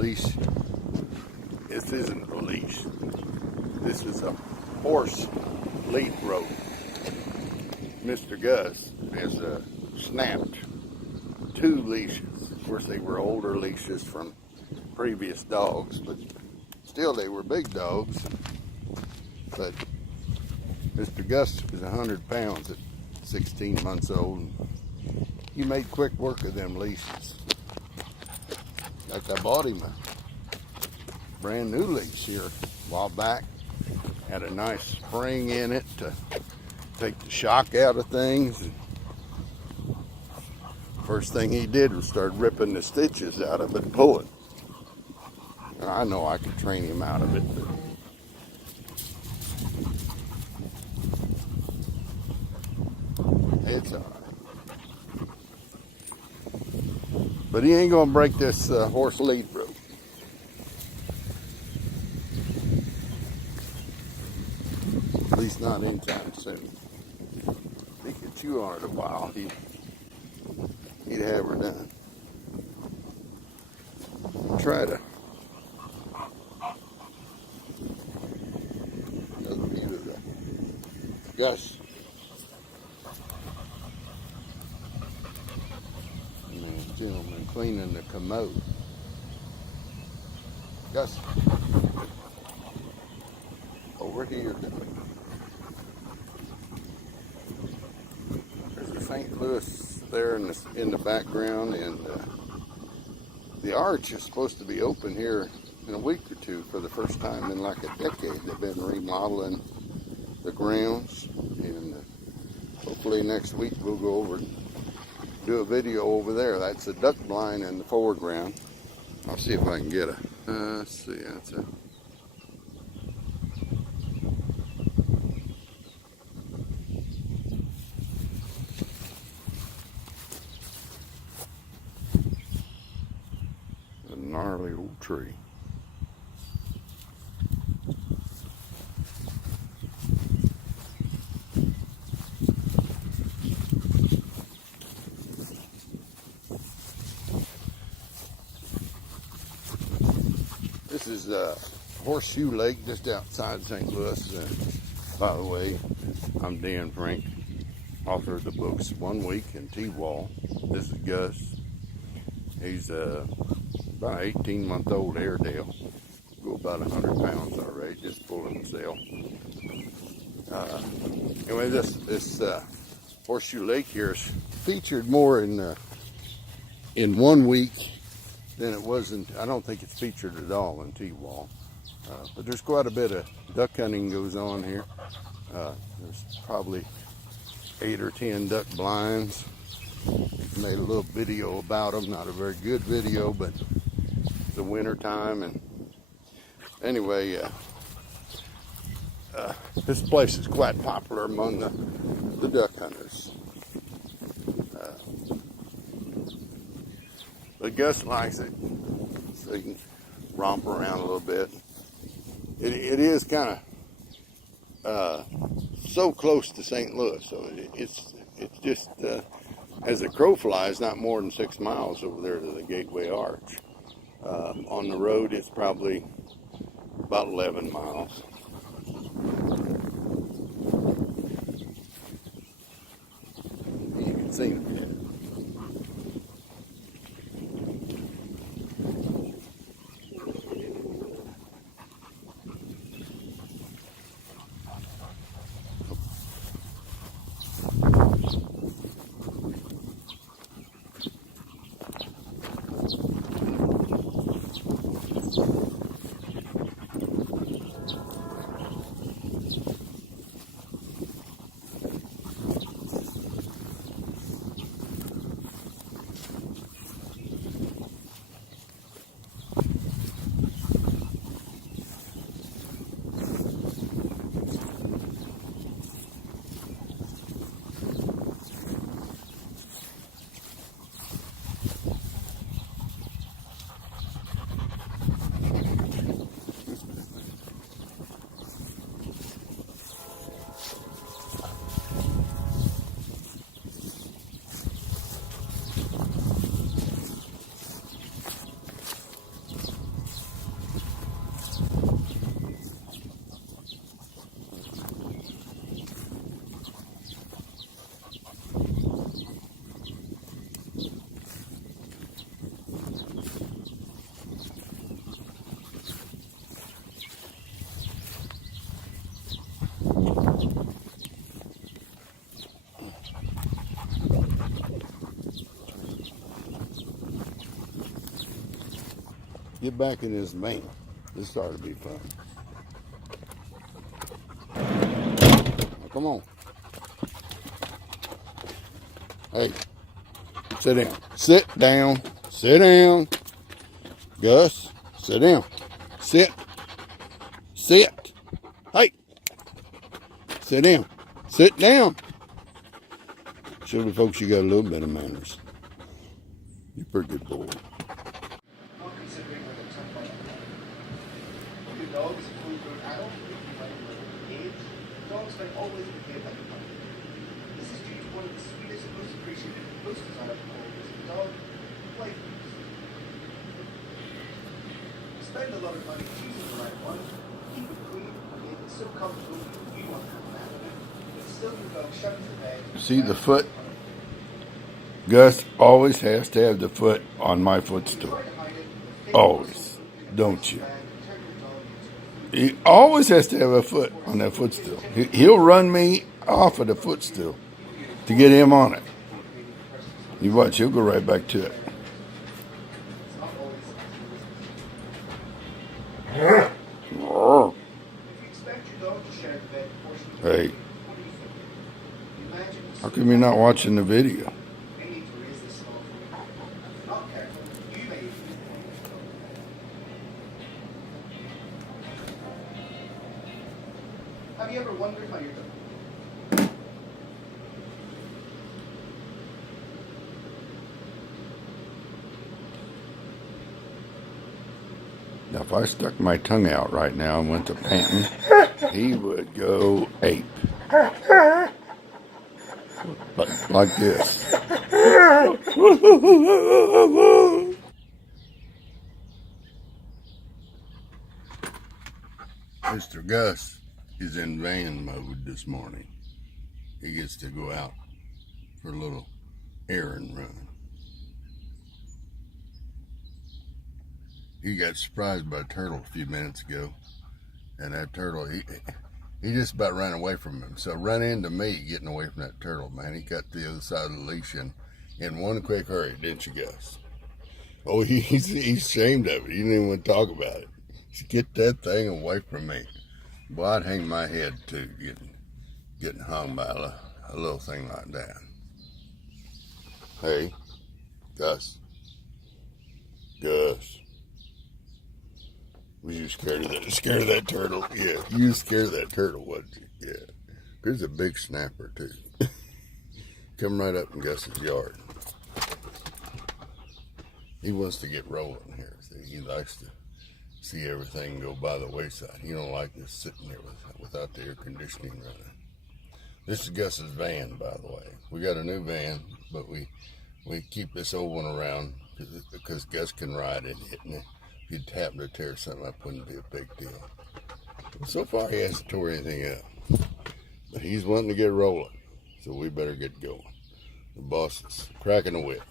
leash. This isn't a leash. This is a horse lead rope. Mr. Gus has snapped 2 leashes. Of course, they were older leashes from previous dogs, but still they were big dogs. But Mr. Gus was 100 pounds at 16 months old. He made quick work of them leashes. Like I bought him a brand new leash here a while back. Had a nice spring in it to take the shock out of things. First thing he did was start ripping the stitches out of it and pull it. And I know I could train him out of it, but it's all right. But he ain't gonna break this horse lead rope. At least not anytime soon. He could chew on it a while. He'd have her done. Try to. Another view of the Gus. Gentleman cleaning the commode. Gus, over here. There's the St. Louis there in the background, and the arch is supposed to be open here in a week or two for the first time in like a decade. They've been remodeling the grounds, and hopefully next week we'll go over and do a video over there. That's a duck blind in the foreground. I'll see if I can get a, let's see, that's a, gnarly old tree. This is Horseshoe Lake just outside St. Louis. By the way, I'm Dan Frank, author of the books 1 Week and T-Wall. This is Gus. He's about an 18-month-old Airedale. Go about 100 pounds already, just pulled himself. Anyway, this Horseshoe Lake here is featured more in 1 Week than it wasn't. I don't think it's featured at all in T-Wall. But there's quite a bit of duck hunting goes on here. There's probably 8 or 10 duck blinds. Made a little video about them, not a very good video, but it's the winter time. And anyway, this place is quite popular among the duck hunters. But Gus likes it, so he can romp around a little bit. It is kind of so close to St. Louis, so it's just as the crow flies, not more than 6 miles over there to the Gateway Arch. On the road, it's probably about 11 miles. You can see them. Get back in this van. This ought to be fun. Now, come on. Hey, sit down. Sit down. Sit down. Gus, sit down. Sit. Sit. Hey. Sit down. Sit down. Show the folks you got a little bit of manners. You're a pretty good boy. Dogs, fully grown adults, age, dogs may always behave like a puppy. This is due to one of the sweetest, most appreciated, most desirable qualities of the dog, playfulness. Spend a lot of money choosing the right one, keep it clean, make it so comfortable you want to have an out of it, but still your dog shut into bed. See the foot? Gus always has to have the foot on my footstool. Always. Don't you? He always has to have a foot on that footstool. He'll run me off of the footstool to get him on it. You watch, he'll go right back to it. Hey, how come you're not watching the video? Have you ever wondered how you're doing? Now, if I stuck my tongue out right now and went to panting, he would go ape. Like this. Mr. Gus is in van mode this morning. He gets to go out for a little errand run. He got surprised by a turtle a few minutes ago, and that turtle, he just about ran away from him. So run into me getting away from that turtle, man. He got to the other side of the leash in one quick hurry, didn't you, Gus? Oh, he's ashamed of it. He didn't even want to talk about it. Get that thing away from me. Boy, I'd hang my head too, getting hung by a little thing like that. Hey, Gus. Gus. Was you scared of that? Scared of that turtle? Yeah, you was scared of that turtle, wasn't you? Yeah. There's a big snapper too. Come right up in Gus's yard. He wants to get rolling here. See, he likes to see everything go by the wayside. He don't like just sitting there without the air conditioning running. This is Gus's van, by the way. We got a new van, but we keep this old one around because Gus can ride in it. And if you'd happen to tear something up, wouldn't be a big deal. So far, he hasn't tore anything up. But he's wanting to get rolling, so we better get going. The boss is cracking the whip.